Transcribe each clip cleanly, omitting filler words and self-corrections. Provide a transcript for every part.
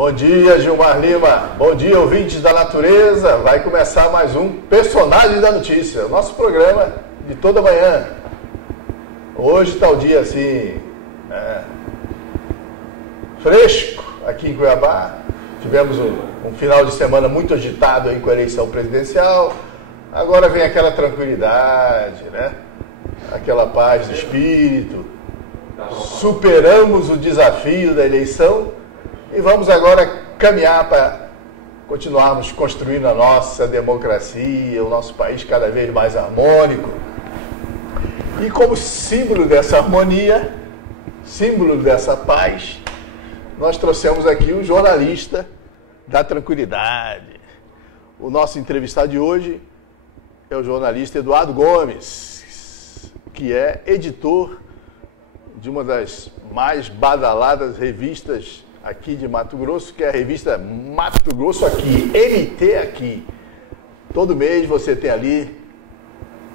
Bom dia, Gilmar Lima. Bom dia, ouvintes da natureza. Vai começar mais um Personagem da Notícia, o nosso programa de toda manhã. Hoje está o dia assim, fresco aqui em Cuiabá. Tivemos um final de semana muito agitado aí com a eleição presidencial. Agora vem aquela tranquilidade, né? Aquela paz de espírito. Superamos o desafio da eleição e vamos agora caminhar para continuarmos construindo a nossa democracia, o nosso país cada vez mais harmônico. E como símbolo dessa harmonia, símbolo dessa paz, nós trouxemos aqui o jornalista da tranquilidade. O nosso entrevistado de hoje é o jornalista Eduardo Gomes, que é editor de uma das mais badaladas revistas aqui de Mato Grosso, que é a revista Mato Grosso Aqui, MT Aqui. Todo mês você tem ali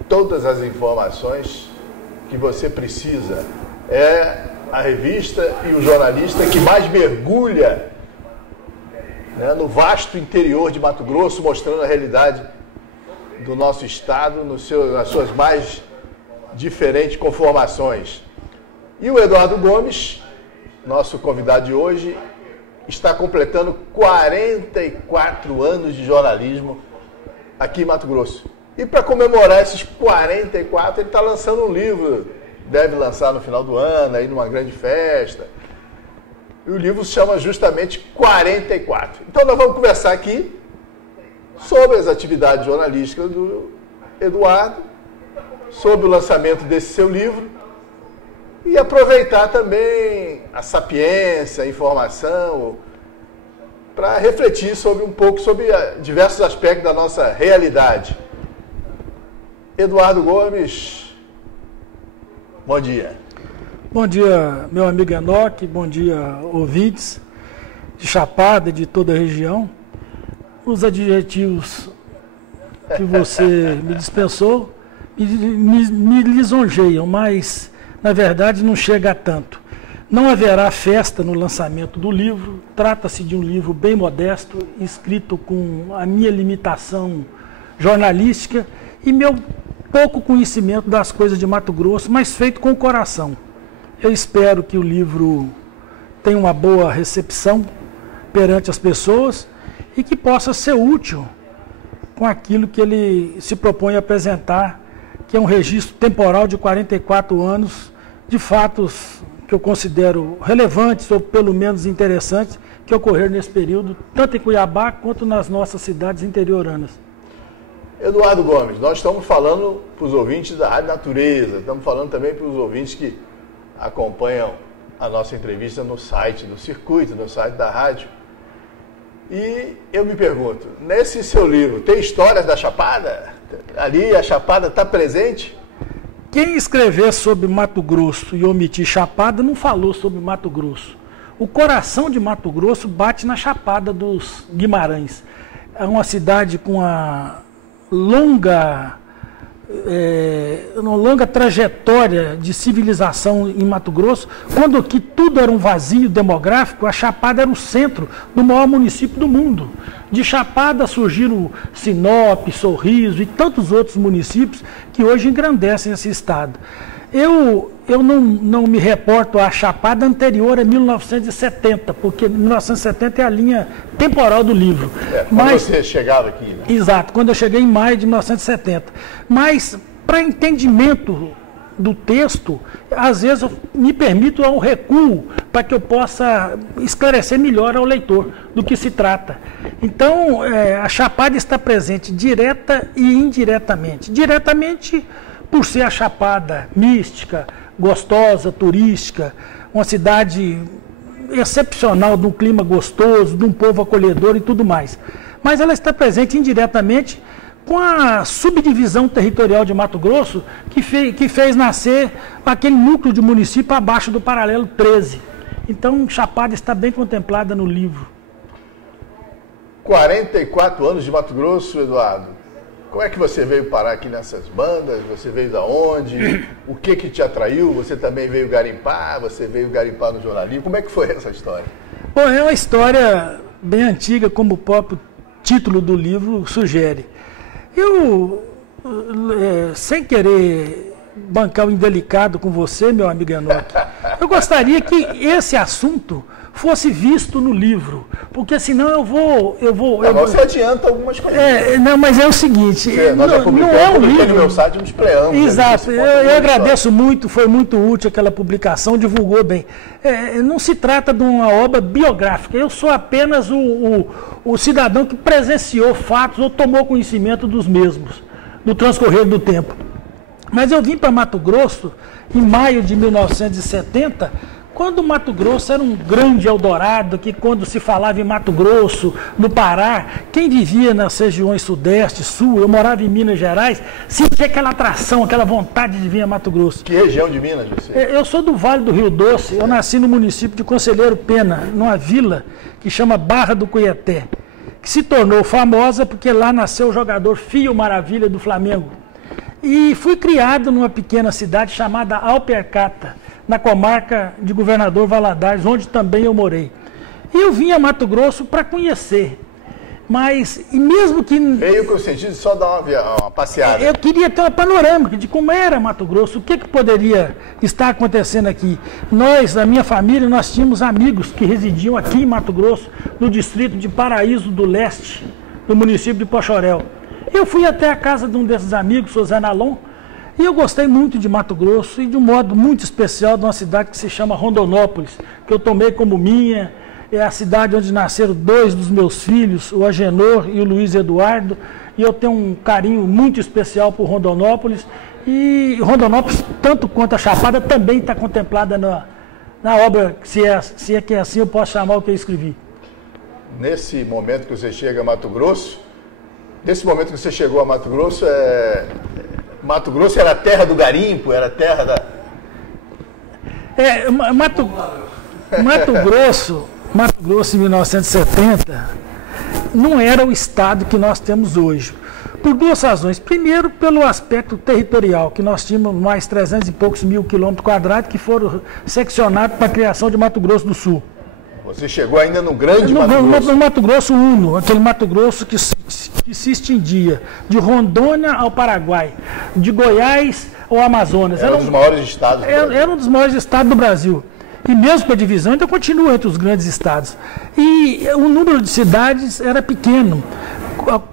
todas as informações que você precisa. É a revista e o jornalista que mais mergulha, né, no vasto interior de Mato Grosso, mostrando a realidade do nosso estado nas suas mais diferentes conformações. E o Eduardo Gomes, nosso convidado de hoje, está completando 44 anos de jornalismo aqui em Mato Grosso. E para comemorar esses 44, ele está lançando um livro, deve lançar no final do ano, aí numa grande festa. E o livro se chama justamente 44. Então nós vamos conversar aqui sobre as atividades jornalísticas do Eduardo, sobre o lançamento desse seu livro, e aproveitar também a sapiência, a informação, para refletir um pouco sobre diversos aspectos da nossa realidade. Eduardo Gomes, bom dia. Bom dia, meu amigo Enoque, bom dia, ouvintes de Chapada e de toda a região. Os adjetivos que você me dispensou me lisonjeiam, mas na verdade não chega a tanto. Não haverá festa no lançamento do livro, trata-se de um livro bem modesto, escrito com a minha limitação jornalística e meu pouco conhecimento das coisas de Mato Grosso, mas feito com o coração. Eu espero que o livro tenha uma boa recepção perante as pessoas e que possa ser útil com aquilo que ele se propõe a apresentar, que é um registro temporal de 44 anos de fatos que eu considero relevantes ou pelo menos interessantes que ocorreram nesse período, tanto em Cuiabá quanto nas nossas cidades interioranas. Eduardo Gomes, nós estamos falando para os ouvintes da Rádio Natureza, estamos falando também para os ouvintes que acompanham a nossa entrevista no site do Circuito, no site da rádio. E eu me pergunto, nesse seu livro, tem histórias da Chapada? Ali a Chapada está presente? Quem escrever sobre Mato Grosso e omitir Chapada não falou sobre Mato Grosso. O coração de Mato Grosso bate na Chapada dos Guimarães. É uma cidade com uma longa trajetória de civilização em Mato Grosso. Quando aqui tudo era um vazio demográfico, a Chapada era o centro do maior município do mundo. De Chapada surgiram Sinop, Sorriso e tantos outros municípios que hoje engrandecem esse estado. Eu não me reporto à Chapada anterior a 1970, porque 1970 é a linha temporal do livro. Quando você chegava aqui, né? Exato, quando eu cheguei em maio de 1970. Mas, para entendimento do texto, às vezes eu me permito um recuo para que eu possa esclarecer melhor ao leitor do que se trata. Então, a Chapada está presente direta e indiretamente. Diretamente, por ser a Chapada mística, gostosa, turística, uma cidade excepcional, de um clima gostoso, de um povo acolhedor e tudo mais. Mas ela está presente indiretamente com a subdivisão territorial de Mato Grosso, que fez nascer aquele núcleo de município abaixo do paralelo 13. Então, Chapada está bem contemplada no livro. 44 anos de Mato Grosso, Eduardo. Como é que você veio parar aqui nessas bandas? Você veio da onde? O que te atraiu? Você também veio garimpar? Você veio garimpar no jornalismo? Como é que foi essa história? Bom, é uma história bem antiga, como o próprio título do livro sugere. Eu, sem querer bancar o indelicado com você, meu amigo Enoque, eu gostaria que esse assunto fosse visto no livro, porque senão eu vou... Você adianta algumas coisas. Não, mas é o seguinte, não é um livro. No meu site uns preâmbulos. Exato, eu agradeço muito, foi muito útil aquela publicação, divulgou bem. Não se trata de uma obra biográfica, eu sou apenas o cidadão que presenciou fatos ou tomou conhecimento dos mesmos, no transcorrer do tempo. Mas eu vim para Mato Grosso em maio de 1970, quando o Mato Grosso era um grande Eldorado, que quando se falava em Mato Grosso, no Pará, quem vivia nas regiões Sudeste, Sul, eu morava em Minas Gerais, sentia aquela atração, aquela vontade de vir a Mato Grosso. Que região de Minas você? Eu sou do Vale do Rio Doce, eu nasci no município de Conselheiro Pena, numa vila que chama Barra do Cuieté, que se tornou famosa porque lá nasceu o jogador Fio Maravilha do Flamengo. E fui criado numa pequena cidade chamada Alpercata, na comarca de Governador Valadares, onde também eu morei. E eu vim a Mato Grosso para conhecer, mas, e mesmo que... Veio com o sentido de só dar uma passeada. Eu queria ter uma panorâmica de como era Mato Grosso, o que poderia estar acontecendo aqui. Nós, a minha família, nós tínhamos amigos que residiam aqui em Mato Grosso, no distrito de Paraíso do Leste, no município de Poxoréu. Eu fui até a casa de um desses amigos, José Nalon, e eu gostei muito de Mato Grosso e de um modo muito especial de uma cidade que se chama Rondonópolis, que eu tomei como minha. É a cidade onde nasceram 2 dos meus filhos, o Agenor e o Luiz Eduardo, e eu tenho um carinho muito especial por Rondonópolis. E Rondonópolis, tanto quanto a Chapada, também está contemplada na obra, se é que é assim eu posso chamar o que eu escrevi. Nesse momento que você chega a Mato Grosso, Mato Grosso era a terra do garimpo, era a terra da... Mato Grosso em 1970 não era o estado que nós temos hoje, por 2 razões. Primeiro, pelo aspecto territorial, que nós tínhamos mais 300 e poucos mil quilômetros quadrados que foram seccionados para a criação de Mato Grosso do Sul. Você chegou ainda no grande Mato Grosso? No Mato Grosso Uno, aquele Mato Grosso que se extindia, de Rondônia ao Paraguai, de Goiás ao Amazonas. Era um dos maiores estados do Brasil. Era um dos maiores estados do Brasil. E mesmo com a divisão, ainda continua entre os grandes estados. E o número de cidades era pequeno.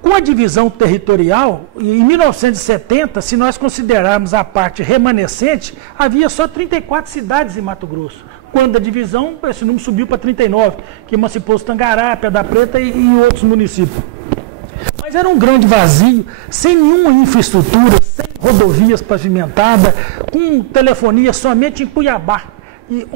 Com a divisão territorial, em 1970, se nós considerarmos a parte remanescente, havia só 34 cidades em Mato Grosso. Quando a divisão, esse número subiu para 39, que emancipou-se Tangará, Pedra Preta e outros municípios. Mas era um grande vazio, sem nenhuma infraestrutura, sem rodovias pavimentadas, com telefonia somente em Cuiabá. E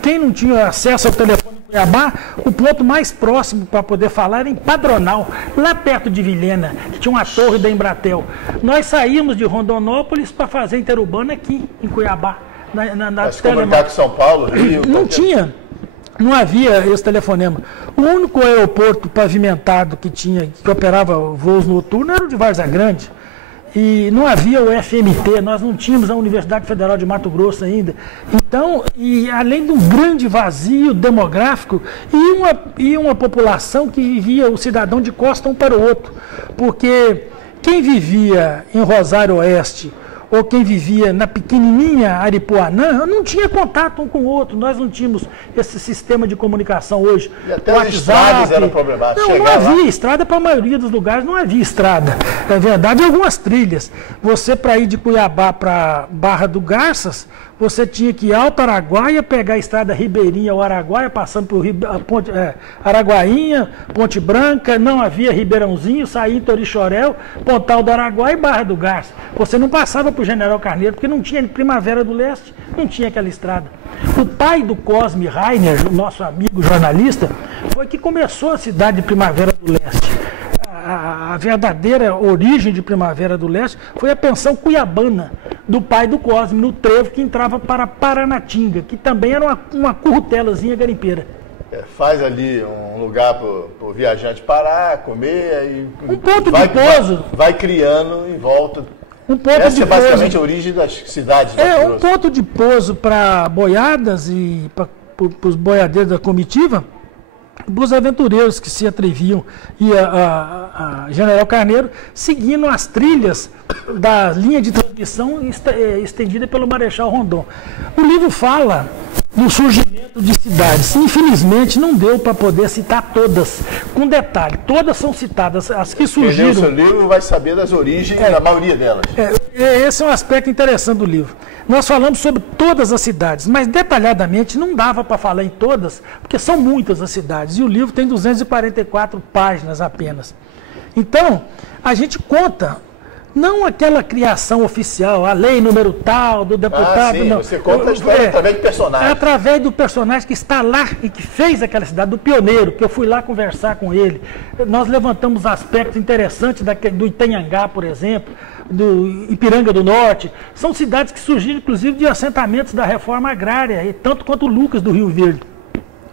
quem não tinha acesso ao telefone em Cuiabá, o ponto mais próximo para poder falar era em Padronal, lá perto de Vilhena, que tinha uma torre da Embratel. Nós saímos de Rondonópolis para fazer interurbana aqui em Cuiabá. Para se comunicar com São Paulo, Rio... Não havia esse telefonema. O único aeroporto pavimentado que operava voos noturnos era o de Várzea Grande. E não havia o FMT, nós não tínhamos a Universidade Federal de Mato Grosso ainda. Então, e além de um grande vazio demográfico e uma população que vivia o cidadão de costa um para o outro. Porque quem vivia em Rosário Oeste ou quem vivia na pequenininha Aripuanã, não tinha contato um com o outro. Nós não tínhamos esse sistema de comunicação hoje. E até as estradas eram problemáticas. Não havia estrada para a maioria dos lugares, não havia estrada. Na verdade, algumas trilhas. Você, para ir de Cuiabá para Barra do Garças, você tinha que ir ao Araguaia, pegar a estrada Ribeirinha ao Araguaia, passando por Araguainha, Ponte Branca, não havia Ribeirãozinho, saía em Torixoréu, Pontal do Araguaia e Barra do Garça. Você não passava por General Carneiro, porque não tinha Primavera do Leste, não tinha aquela estrada. O pai do Cosme Rainer, nosso amigo jornalista, foi que começou a cidade de Primavera do Leste. A verdadeira origem de Primavera do Leste foi a pensão cuiabana do pai do Cosme, no trevo que entrava para Paranatinga, que também era uma currutelazinha garimpeira. Faz ali um lugar para o viajante parar, comer, e um ponto de pouso. Vai criando em volta. Essa é basicamente a origem das cidades. Um ponto de pouso para boiadas e para os boiadeiros da comitiva, dos aventureiros que se atreviam e a General Carneiro, seguindo as trilhas da linha de transmissão estendida pelo Marechal Rondon. O livro fala no surgimento de cidades. Infelizmente, não deu para poder citar todas, com detalhe. Todas são citadas. As que surgiram... Quem lê o seu livro vai saber das origens da maioria delas. Esse é um aspecto interessante do livro. Nós falamos sobre todas as cidades, mas detalhadamente não dava para falar em todas, porque são muitas as cidades, e o livro tem 244 páginas apenas. Então, a gente conta, não aquela criação oficial, a lei número tal, do deputado... sim, não. Você conta a história através do personagem. É através do personagem que está lá e que fez aquela cidade, do pioneiro, que eu fui lá conversar com ele. Nós levantamos aspectos interessantes do Itanhangá, por exemplo, do Ipiranga do Norte. São cidades que surgiram, inclusive, de assentamentos da reforma agrária, e tanto quanto o Lucas do Rio Verde.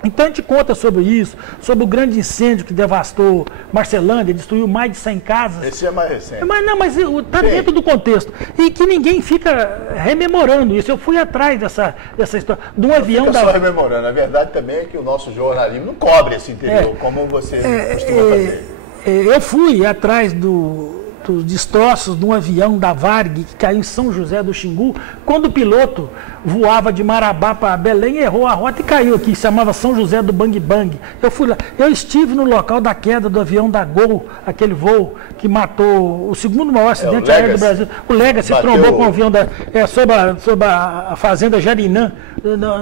Então a gente conta sobre isso, sobre o grande incêndio que devastou Marcelândia, destruiu mais de 100 casas. Esse é mais recente. Mas está dentro do contexto. E que ninguém fica rememorando isso. Eu fui atrás dessa história. De um avião da... só rememorando. A verdade também é que o nosso jornalismo não cobre esse interior, como você costuma fazer. Eu fui atrás dos destroços de um avião da Varg que caiu em São José do Xingu, quando o piloto voava de Marabá para Belém, errou a rota e caiu aqui, se chamava São José do Bang Bang. Eu fui lá, eu estive no local da queda do avião da Gol, aquele voo que matou o segundo maior acidente aéreo do Brasil. O Legacy trombou com o avião sobre a fazenda Jarinã,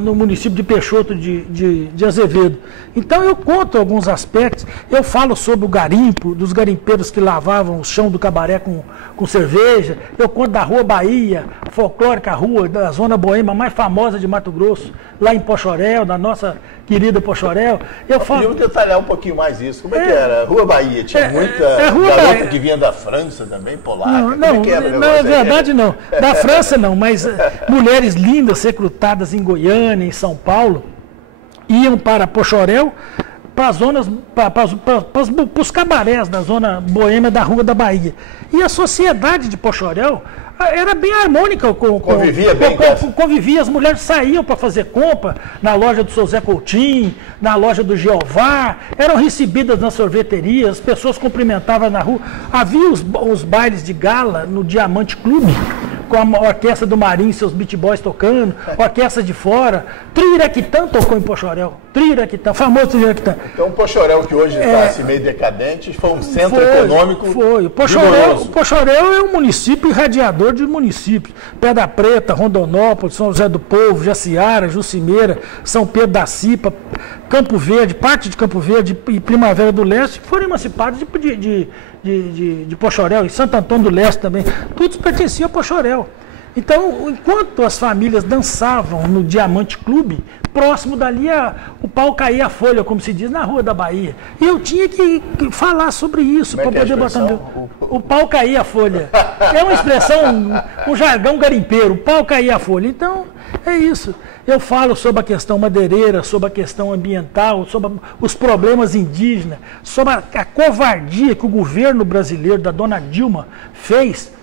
no município de Peixoto de Azevedo. Então eu conto alguns aspectos, eu falo sobre o garimpo, dos garimpeiros que lavavam o chão do cabaré com cerveja, eu conto da Rua Bahia, folclórica rua da zona boêmia mais famosa de Mato Grosso, lá em Poxoréu, na nossa querida Poxoréu. Podemos detalhar um pouquinho mais isso. Como é que era? Rua Bahia, tinha muita garota que vinha da França também, polaca. Não, na verdade não. Da França não, mas mulheres lindas recrutadas em Goiânia, em São Paulo, iam para Poxoréu, para as zonas, para os cabarés da zona boêmia da Rua da Bahia. E a sociedade de Poxoréu era bem harmônica. Convivia, as mulheres saíam para fazer compra na loja do seu Zé Coutinho, na loja do Jeová, eram recebidas nas sorveterias, as pessoas cumprimentavam na rua. Havia os bailes de gala no Diamante Clube, com a orquestra do Marinho e seus beat boys tocando, orquestra de fora. Trio Iraquitã tocou em Poxoréu. Trio Iraquitã, famoso Trio Iraquitã. Então o Poxoréu, que hoje está assim, meio decadente, foi um centro econômico. Foi. O Poxoréu é um município irradiador de municípios. Pedra Preta, Rondonópolis, São José do Povo, Jaciara, Jucimeira, São Pedro da Cipa, Campo Verde, parte de Campo Verde e Primavera do Leste foram emancipados de Poxoréu, e Santo Antônio do Leste também. Todos pertenciam a Poxoréu. Então, enquanto as famílias dançavam no Diamante Clube, próximo dali o pau caía a folha, como se diz, na Rua da Bahia. E eu tinha que falar sobre isso para poder botar o pau caía a folha. É uma expressão, um jargão garimpeiro, o pau caía a folha. Então, é isso. Eu falo sobre a questão madeireira, sobre a questão ambiental, sobre os problemas indígenas, sobre a covardia que o governo brasileiro, da dona Dilma, fez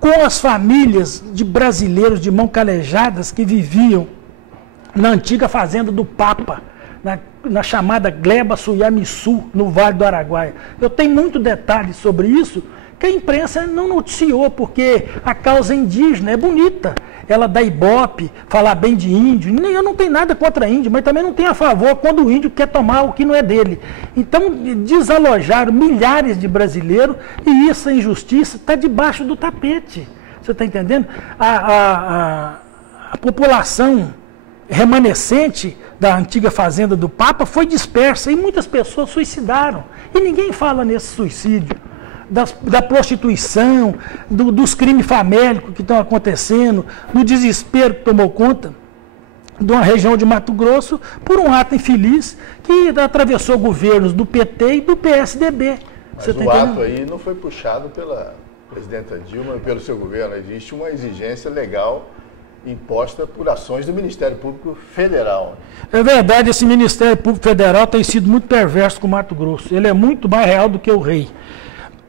com as famílias de brasileiros de mão calejadas que viviam na antiga fazenda do Papa, na chamada Gleba Suyamiçu, no Vale do Araguaia. Eu tenho muito detalhe sobre isso que a imprensa não noticiou, porque a causa indígena é bonita. Ela dá ibope, falar bem de índio. Eu não tenho nada contra índio, mas também não tenho a favor quando o índio quer tomar o que não é dele. Então, desalojaram milhares de brasileiros e essa injustiça está debaixo do tapete. Você está entendendo? A população remanescente da antiga fazenda do Papa foi dispersa e muitas pessoas suicidaram. E ninguém fala nesse suicídio. Da prostituição, dos crimes famélicos que estão acontecendo, do desespero que tomou conta de uma região de Mato Grosso por um ato infeliz que atravessou governos do PT e do PSDB. Mas o ato aí não foi puxado pela presidenta Dilma, pelo seu governo. Existe uma exigência legal imposta por ações do Ministério Público Federal. É verdade, esse Ministério Público Federal tem sido muito perverso com o Mato Grosso. Ele é muito mais real do que o rei.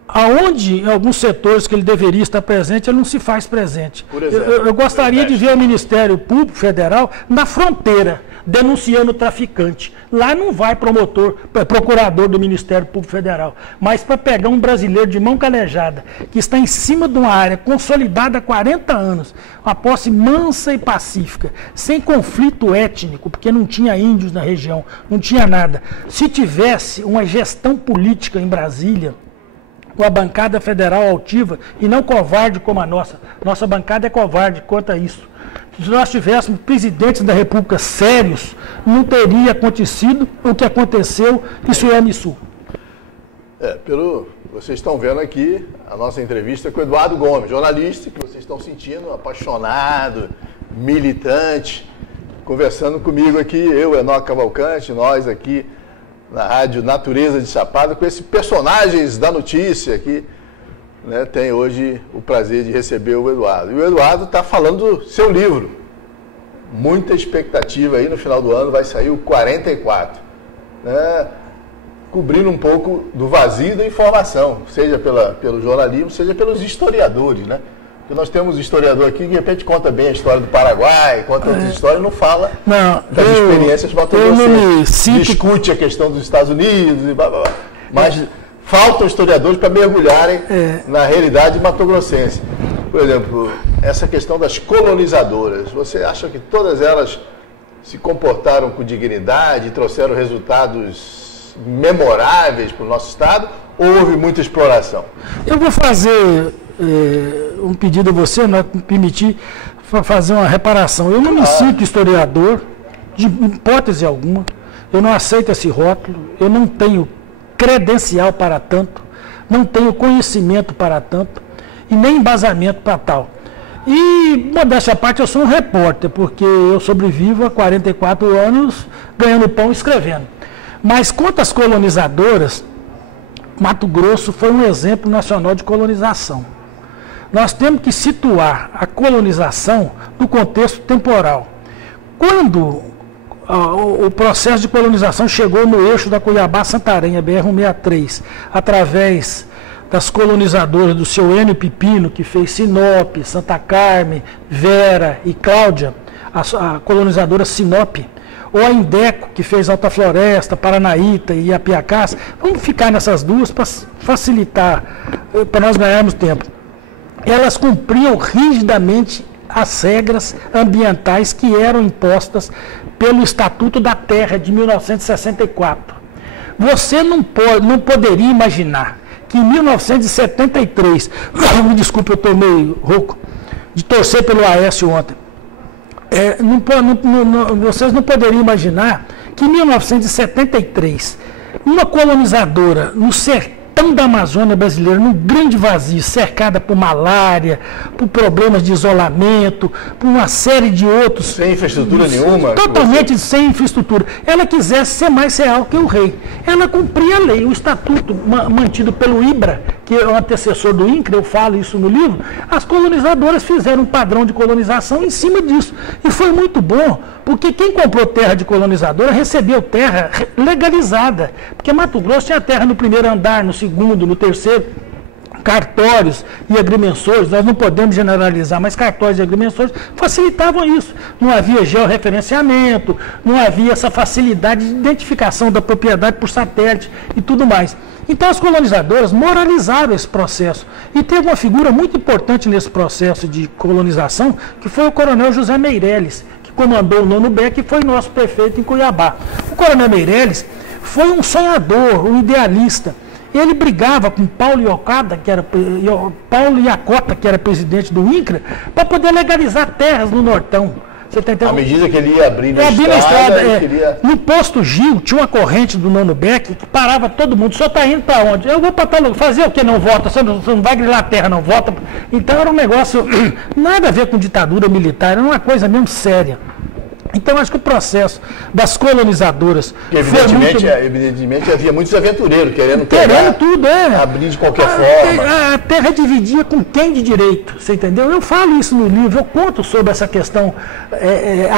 Aonde, em alguns setores que ele deveria estar presente, ele não se faz presente. Por exemplo, eu gostaria de ver o Ministério Público Federal na fronteira denunciando o traficante. Lá não vai procurador do Ministério Público Federal, mas para pegar um brasileiro de mão calejada, que está em cima de uma área consolidada há 40 anos, uma posse mansa e pacífica, sem conflito étnico, porque não tinha índios na região, não tinha nada. Se tivesse uma gestão política em Brasília, com a bancada federal altiva e não covarde como a nossa bancada é covarde quanto a isso. Se nós tivéssemos presidentes da República sérios, não teria acontecido o que aconteceu em Sué-Missu. Vocês estão vendo aqui a nossa entrevista com o Eduardo Gomes, jornalista que vocês estão sentindo, apaixonado, militante, conversando comigo aqui, eu, Enoque Cavalcante, nós aqui na Rádio Natureza de Chapada, com esses personagens da notícia aqui, né, tem hoje o prazer de receber o Eduardo. E o Eduardo está falando do seu livro. Muita expectativa aí, no final do ano vai sair o 44, né, cobrindo um pouco do vazio da informação, seja pelo jornalismo, seja pelos historiadores, né? Porque nós temos um historiador aqui que de repente conta bem a história do Paraguai, conta outras histórias e não fala das experiências matogrossenses. Discute a questão dos Estados Unidos e blá, blá, blá. Mas faltam historiadores para mergulharem na realidade matogrossense. Por exemplo, essa questão das colonizadoras. Você acha que todas elas se comportaram com dignidade e trouxeram resultados memoráveis para o nosso Estado? Ou houve muita exploração? Eu vou fazer um pedido a você, não me permitir fazer uma reparação. Eu não me sinto historiador, de hipótese alguma. Eu não aceito esse rótulo. Eu não tenho credencial para tanto. Não tenho conhecimento para tanto. E nem embasamento para tal. E, modéstia à parte, eu sou um repórter, porque eu sobrevivo há 44 anos ganhando pão e escrevendo. Mas quanto às colonizadoras, Mato Grosso foi um exemplo nacional de colonização. Nós temos que situar a colonização no contexto temporal. Quando o processo de colonização chegou no eixo da Cuiabá-Santarém, a BR-163, através das colonizadoras do seu Enio Pipino, que fez Sinop, Santa Carmen, Vera e Cláudia, a colonizadora Sinop, ou a Indeco, que fez Alta Floresta, Paranaíta e Apiacás. Vamos ficar nessas duas para facilitar, para nós ganharmos tempo. Elas cumpriam rigidamente as regras ambientais que eram impostas pelo Estatuto da Terra de 1964. Você não poderia imaginar que em 1973, me desculpe, eu estou meio rouco, de torcer pelo Aécio ontem, vocês não poderiam imaginar que em 1973, uma colonizadora no sertão da Amazônia brasileira, num grande vazio, cercada por malária, por problemas de isolamento, por uma série de outros... Sem infraestrutura nenhuma? Totalmente sem infraestrutura. Ela quisesse ser mais real que o rei. Ela cumpria a lei, o estatuto mantido pelo IBRA, que é o antecessor do INCRA, eu falo isso no livro. As colonizadoras fizeram um padrão de colonização em cima disso. E foi muito bom, porque quem comprou terra de colonizadora recebeu terra legalizada. Porque Mato Grosso tinha terra no primeiro andar, no segundo, no terceiro, cartórios e agrimensores, nós não podemos generalizar, mas cartórios e agrimensores facilitavam isso. Não havia georreferenciamento, não havia essa facilidade de identificação da propriedade por satélite e tudo mais. Então as colonizadoras moralizaram esse processo. E teve uma figura muito importante nesse processo de colonização, que foi o coronel José Meireles, que comandou o 9º BEC e foi nosso prefeito em Cuiabá. O coronel Meireles foi um sonhador, um idealista. Ele brigava com Paulo Iacota, que era presidente do INCRA, para poder legalizar terras no Nortão. Você tá entendendo? À medida que ele ia abrindo a estrada, No posto Gil, tinha uma corrente do 9º BEC que parava todo mundo. O senhor está indo para onde? Eu vou para tal lugar. Fazer o que não vota? Você não vai grilar a terra, não vota. Então era um negócio, nada a ver com ditadura militar, era uma coisa mesmo séria. Então, acho que o processo das colonizadoras... Evidentemente, havia muitos aventureiros querendo tudo, abrir de qualquer forma. A terra dividia com quem de direito, você entendeu? Eu falo isso no livro, eu conto sobre essa questão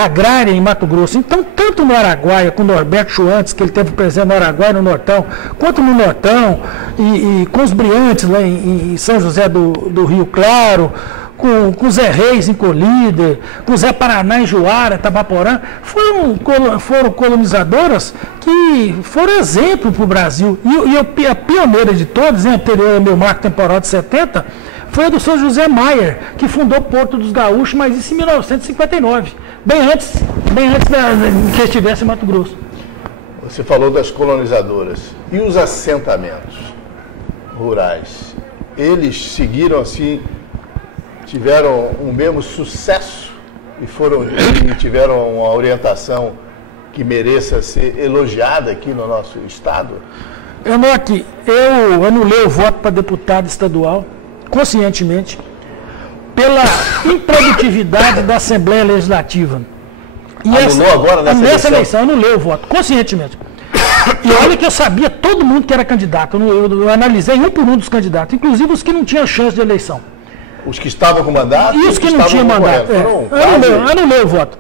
agrária em Mato Grosso. Então, tanto no Araguaia, com o Norberto Schwantz, que ele teve presente no Araguaia e no Nortão, quanto no Nortão, e com os Briantes lá em São José do Rio Claro, com Zé Reis em Colíder, com Zé Paraná em Juara, Tabaporã, foram colonizadoras que foram exemplo para o Brasil. E a pioneira de todas, anterior ao meu marco temporal de 70, foi a do Sr. José Maier, que fundou Porto dos Gaúchos, mas isso em 1959, bem antes que estivesse em Mato Grosso. Você falou das colonizadoras. E os assentamentos rurais? Eles seguiram assim, tiveram o mesmo sucesso e tiveram uma orientação que mereça ser elogiada aqui no nosso estado? Enoque, eu anulei o voto para deputado estadual, conscientemente, pela improdutividade da Assembleia Legislativa. E anulou agora nessa eleição? Anulei o voto, conscientemente. E olha que eu sabia todo mundo que era candidato, eu analisei um por um dos candidatos, inclusive os que não tinham chance de eleição. Os que estavam com mandato? E os que não tinham mandato. Anulei o voto,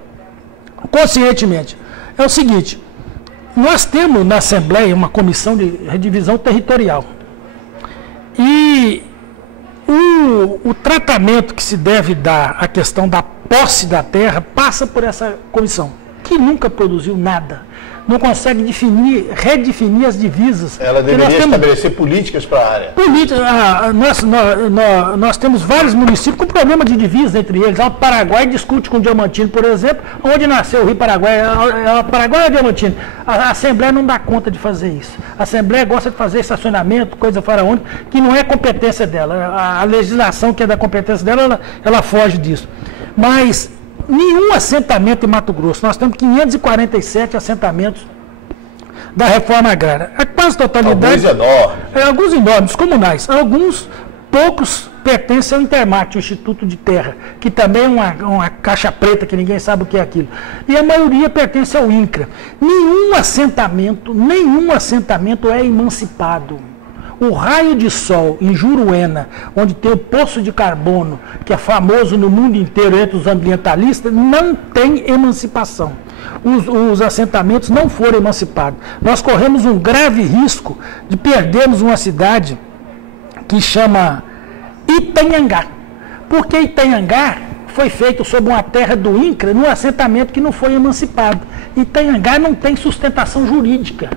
conscientemente. É o seguinte, nós temos na Assembleia uma comissão de redivisão territorial. E o tratamento que se deve dar à questão da posse da terra passa por essa comissão, que nunca produziu nada. Não consegue redefinir as divisas. Ela deveria estabelecer políticas para a área. Nós temos vários municípios com problema de divisa entre eles. O Paraguai discute com o Diamantino, por exemplo, onde nasceu o Rio Paraguai. O Paraguai é o Diamantino. A Assembleia não dá conta de fazer isso. A Assembleia gosta de fazer estacionamento, coisa faraônica, que não é competência dela. A legislação que é da competência dela, ela foge disso. Mas nenhum assentamento em Mato Grosso. Nós temos 547 assentamentos da reforma agrária. A quase totalidade. Alguns enormes, comunais. Alguns poucos pertencem ao Intermate, o Instituto de Terra, que também é uma caixa preta, que ninguém sabe o que é aquilo. E a maioria pertence ao INCRA. Nenhum assentamento é emancipado. O raio de sol em Juruena, onde tem o poço de carbono, que é famoso no mundo inteiro entre os ambientalistas, não tem emancipação. Os assentamentos não foram emancipados. Nós corremos um grave risco de perdermos uma cidade que chama Itanhangá. Porque Itanhangá foi feito sob uma terra do INCRA, num assentamento que não foi emancipado. Itanhangá não tem sustentação jurídica.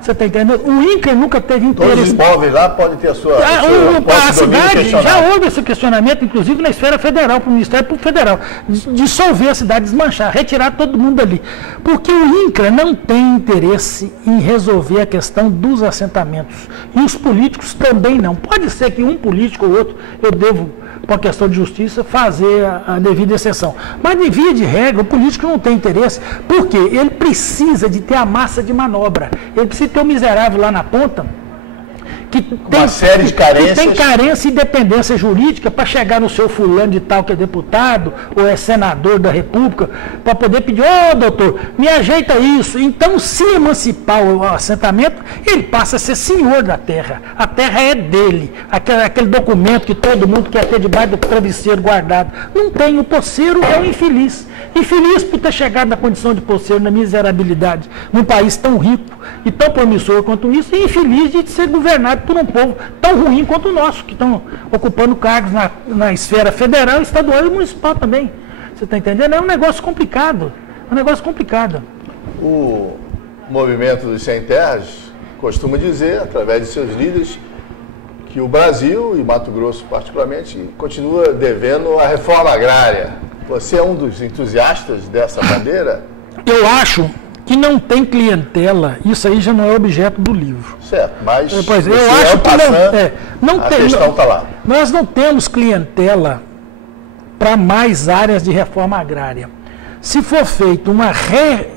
Você está entendendo? O INCRA nunca teve interesse. Todos os povos lá podem ter a sua. A cidade já houve esse questionamento, inclusive na esfera federal, para o Ministério Federal, dissolver a cidade, desmanchar, retirar todo mundo dali. Porque o INCRA não tem interesse em resolver a questão dos assentamentos. E os políticos também não. Pode ser que um político ou outro, eu devo, por questão de justiça, fazer a devida exceção. Mas, de via de regra, o político não tem interesse, porque ele precisa de ter a massa de manobra. Ele precisa ter um miserável lá na ponta que tem carência e dependência jurídica para chegar no seu fulano de tal que é deputado ou é senador da República, para poder pedir, doutor, me ajeita isso. Então, se emancipar o assentamento, ele passa a ser senhor da terra. A terra é dele. Aquele documento que todo mundo quer ter debaixo do travesseiro guardado. Não tem. O poceiro é o infeliz. Infeliz por ter chegado na condição de poceiro, na miserabilidade, num país tão rico e tão promissor quanto isso, e infeliz de ser governado por um povo tão ruim quanto o nosso, que estão ocupando cargos na esfera federal, estadual e municipal também. Você está entendendo? É um negócio complicado. O movimento dos sem terras costuma dizer, através de seus líderes, que o Brasil, e Mato Grosso particularmente, continua devendo a reforma agrária. Você é um dos entusiastas dessa bandeira? Eu acho que não tem clientela, isso aí já não é objeto do livro. Certo, mas eu acho que não tem. A questão está lá. Nós não temos clientela para mais áreas de reforma agrária. Se for feita uma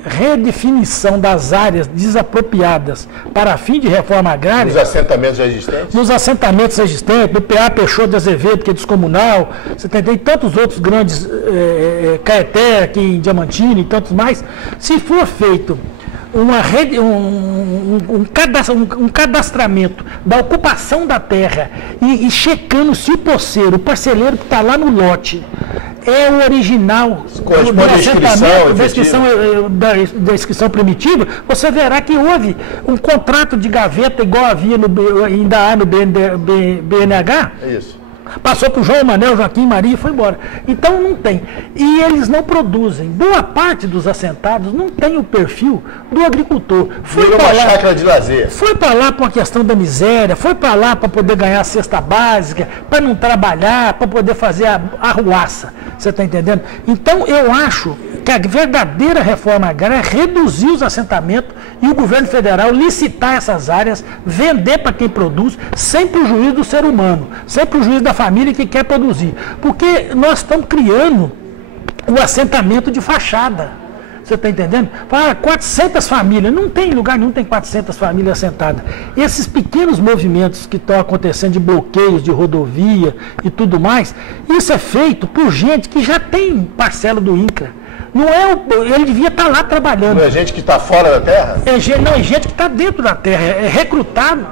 redefinição das áreas desapropriadas para fim de reforma agrária... Nos assentamentos existentes? Nos assentamentos existentes, no PA Peixoto de Azevedo, que é descomunal, você tem tantos outros grandes, Caeté, aqui em Diamantino e tantos mais. Se for feito um cadastramento da ocupação da terra e checando se o poceiro, o parceleiro que está lá no lote, é o original da inscrição primitiva, você verá que houve um contrato de gaveta igual ainda há no BNH. É isso. passou para o João Manel, Joaquim, Maria e foi embora. Então não tem. E eles não produzem. Boa parte dos assentados não tem o perfil do agricultor. Foi uma chácara de lazer. Foi para lá por uma questão da miséria, foi para lá para poder ganhar a cesta básica, para não trabalhar, para poder fazer a arruaça. Você está entendendo? Então eu acho que a verdadeira reforma agrária é reduzir os assentamentos e o governo federal licitar essas áreas, vender para quem produz, sem prejuízo do ser humano, sem prejuízo da família que quer produzir. Porque nós estamos criando o assentamento de fachada. Você está entendendo? 400 famílias, não tem lugar nenhum, tem 400 famílias assentadas. Esses pequenos movimentos que estão acontecendo de bloqueios de rodovia e tudo mais, isso é feito por gente que já tem parcela do INCRA. Não é ele devia estar lá trabalhando. Não é gente que está fora da terra? É gente que está dentro da terra. É recrutado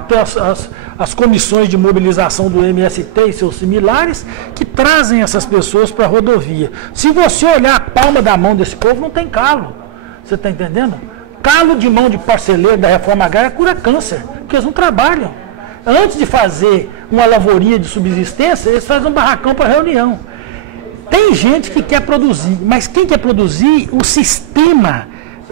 as comissões de mobilização do MST e seus similares que trazem essas pessoas para a rodovia. Se você olhar a palma da mão desse povo, não tem calo. Você está entendendo? Calo de mão de parceleiro da reforma agrária cura câncer, porque eles não trabalham. Antes de fazer uma lavouria de subsistência, eles fazem um barracão para reunião. Tem gente que quer produzir, mas quem quer produzir, o sistema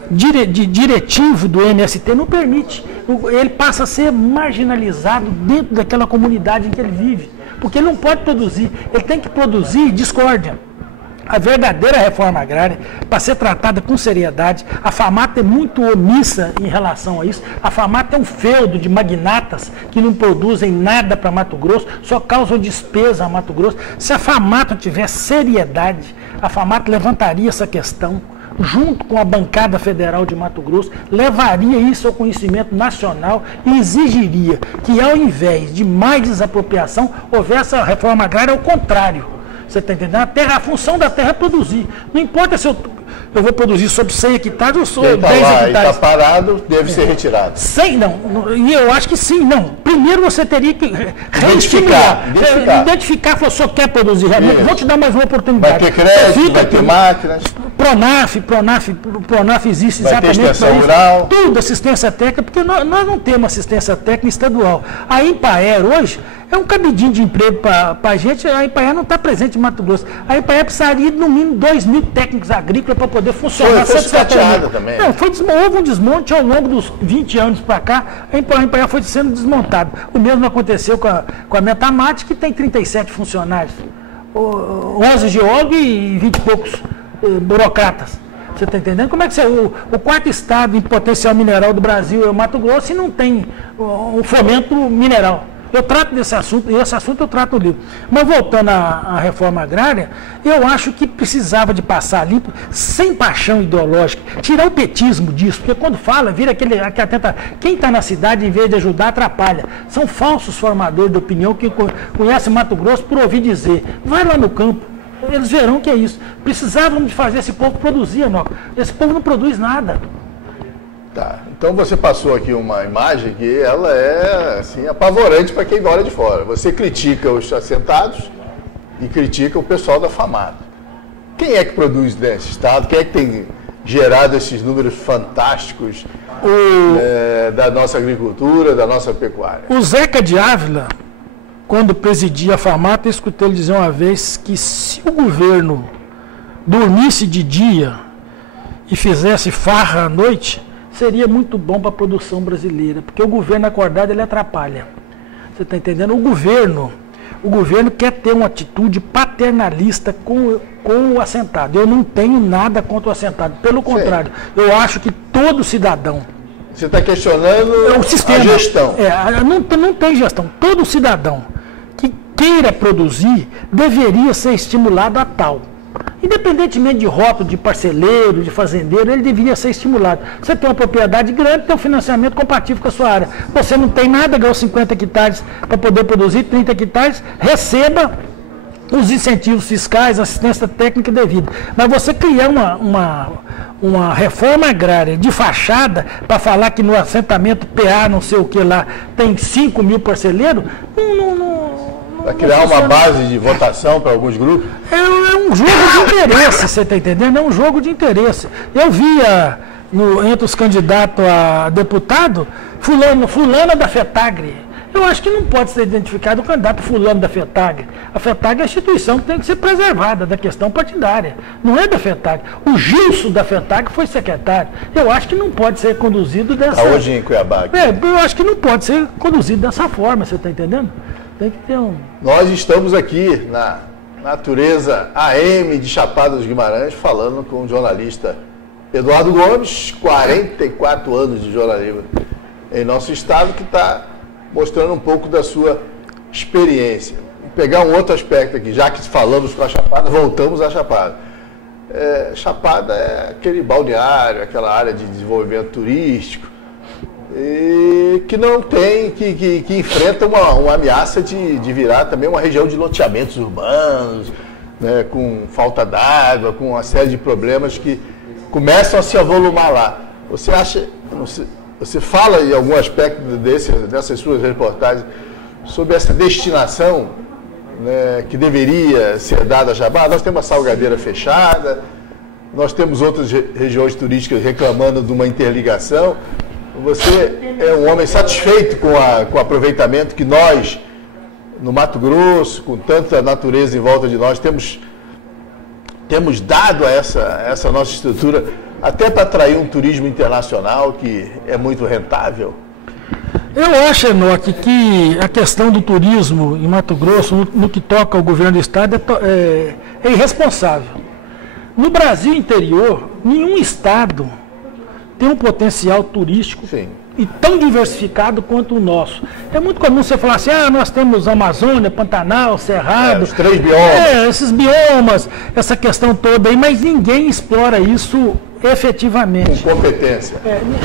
diretivo do MST não permite. Ele passa a ser marginalizado dentro daquela comunidade em que ele vive, porque ele não pode produzir, ele tem que produzir discórdia. A verdadeira reforma agrária, para ser tratada com seriedade, a FAMAT é muito omissa em relação a isso. A FAMAT é um feudo de magnatas que não produzem nada para Mato Grosso, só causam despesa a Mato Grosso. Se a FAMAT tiver seriedade, a FAMAT levantaria essa questão, junto com a bancada federal de Mato Grosso, levaria isso ao conhecimento nacional e exigiria que, ao invés de mais desapropriação, houvesse a reforma agrária ao contrário. Você está entendendo? A função da terra é produzir. Não importa se eu vou produzir sobre 100 hectares ou sobre 10 hectares. Está parado, deve ser retirado. 100 não. E eu acho que sim, não. Primeiro você teria que identificar se o senhor quer produzir realmente. Vou te dar mais uma oportunidade. Vai ter crédito, vai ter máquinas. Pronaf existe vai exatamente ter extensão rural. Tudo, assistência técnica, porque nós não temos assistência técnica estadual. A Empaer hoje é um cabidinho de emprego para a gente. A Empaer não está presente em Mato Grosso. A Empaer precisaria de no mínimo 2.000 técnicos agrícolas para poder funcionar. Foi sucateada também. Não, houve um desmonte ao longo dos 20 anos para cá. A Empaer foi sendo desmontada. O mesmo aconteceu com a Metamate, que tem 37 funcionários, 11 geólogos e 20 e poucos burocratas. Você está entendendo? Como é que o quarto estado em potencial mineral do Brasil é o Mato Grosso e não tem um fomento mineral? Eu trato desse assunto, e esse assunto eu trato no livro. Mas voltando à reforma agrária, eu acho que precisava de passar limpo, sem paixão ideológica, tirar o petismo disso, porque quando fala, vira aquele atenta, quem está na cidade, em vez de ajudar, atrapalha. São falsos formadores de opinião que conhecem Mato Grosso por ouvir dizer. Vai lá no campo, eles verão que é isso. Precisavam de fazer esse povo produzir, Enoque. Esse povo não produz nada. Tá, então você passou aqui uma imagem que ela é assim, apavorante para quem olha de fora. Você critica os assentados e critica o pessoal da FAMAT. Quem é que produz nesse estado? Quem é que tem gerado esses números fantásticos da nossa agricultura, da nossa pecuária? O Zeca de Ávila, quando presidia a FAMAT, eu escutei ele dizer uma vez que se o governo dormisse de dia e fizesse farra à noite, seria muito bom para a produção brasileira, porque o governo acordado ele atrapalha. Você está entendendo? O governo quer ter uma atitude paternalista com o assentado. Eu não tenho nada contra o assentado, pelo contrário, eu acho que todo cidadão... Você está questionando o sistema, a gestão. Não tem gestão. Todo cidadão que queira produzir deveria ser estimulado a tal. Independentemente de rótulo, de parceleiro, de fazendeiro, ele deveria ser estimulado. Você tem uma propriedade grande, tem um financiamento compatível com a sua área. Você não tem nada, ganhou 50 hectares para poder produzir 30 hectares, receba os incentivos fiscais, assistência técnica devida. Mas você criar uma reforma agrária de fachada para falar que no assentamento PA, não sei o que lá, tem 5 mil parceleiros, Para criar uma base de votação para alguns grupos? É um jogo de interesse, você está entendendo? É um jogo de interesse. Eu via entre os candidatos a deputado, fulana da FETAGRE. Eu acho que não pode ser identificado o candidato fulano da FETAG. A FETAG é a instituição que tem que ser preservada da questão partidária. Não é da FETAG. O Gilson da FETAG foi secretário. Eu acho que não pode ser conduzido dessa... Está hoje em Cuiabá. Eu acho que não pode ser conduzido dessa forma, você está entendendo? Tem que ter um... Nós estamos aqui na Natureza AM de Chapada dos Guimarães, falando com o jornalista Eduardo Gomes, 44 anos de jornalismo em nosso estado, que está mostrando um pouco da sua experiência. Vou pegar um outro aspecto aqui, já que falamos com a Chapada, voltamos à Chapada. Chapada é aquele balneário, aquela área de desenvolvimento turístico, e que não tem, que enfrenta uma ameaça de virar também uma região de loteamentos urbanos, né, com falta d'água, com uma série de problemas que começam a se avolumar lá. Você acha, você fala em algum aspecto dessas suas reportagens sobre essa destinação, né, que deveria ser dada a Jabá? Nós temos a Salgadeira fechada, nós temos outras regiões turísticas reclamando de uma interligação. Você é um homem satisfeito com o aproveitamento que nós, no Mato Grosso, com tanta natureza em volta de nós, temos dado a essa nossa estrutura, até para atrair um turismo internacional que é muito rentável? Eu acho, Enoque, que a questão do turismo em Mato Grosso, no que toca ao governo do estado, é irresponsável. No Brasil interior, nenhum estado tem um potencial turístico, sim, e tão diversificado quanto o nosso. É muito comum você falar assim, nós temos Amazônia, Pantanal, Cerrado, os 3 biomas. Esses biomas, essa questão toda aí, mas ninguém explora isso efetivamente. Com competência.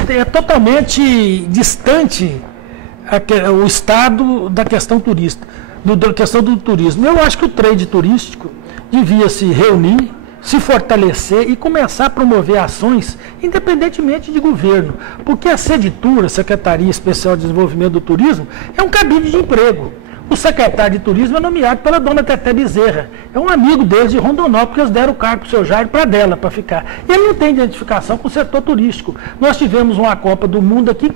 É totalmente distante o estado da questão turista, da questão do turismo. Eu acho que o trade turístico devia se reunir, se fortalecer e começar a promover ações independentemente de governo. Porque a SEDTUR, Secretaria Especial de Desenvolvimento do Turismo, é um cabide de emprego. O secretário de Turismo é nomeado pela dona Teté Bezerra. É um amigo deles de Rondonópolis, porque eles deram o cargo para o seu Jair para dela, para ficar. E ele não tem identificação com o setor turístico. Nós tivemos uma Copa do Mundo aqui,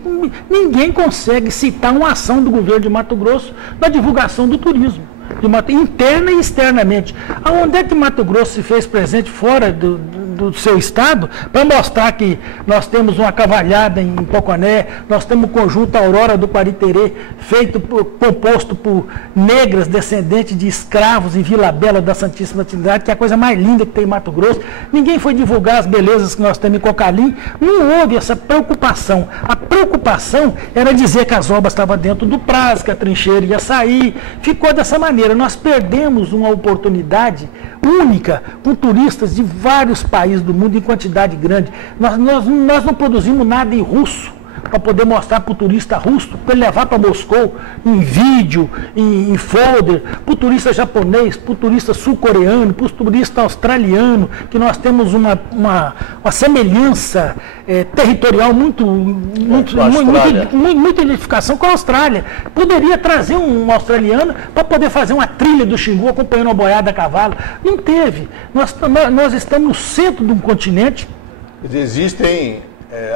ninguém consegue citar uma ação do governo de Mato Grosso na divulgação do turismo, interna e externamente. Aonde é que Mato Grosso se fez presente fora do seu estado para mostrar que nós temos uma cavalhada em Poconé, nós temos o conjunto Aurora do Quariterê, composto por negras descendentes de escravos em Vila Bela da Santíssima Trindade, que é a coisa mais linda que tem em Mato Grosso. Ninguém foi divulgar as belezas que nós temos em Cocalim, não houve essa preocupação. A preocupação era dizer que as obras estavam dentro do prazo, que a trincheira ia sair, ficou dessa maneira. Nós perdemos uma oportunidade única com turistas de vários países do mundo em quantidade grande. Nós não produzimos nada em russo para poder mostrar para o turista russo, para ele levar para Moscou em vídeo, em folder, para o turista japonês, para o turista sul-coreano, para o turista australiano, que nós temos uma semelhança territorial muita identificação com a Austrália. Poderia trazer um australiano para poder fazer uma trilha do Xingu acompanhando uma boiada a cavalo. Não teve. Nós estamos no centro de um continente. Existem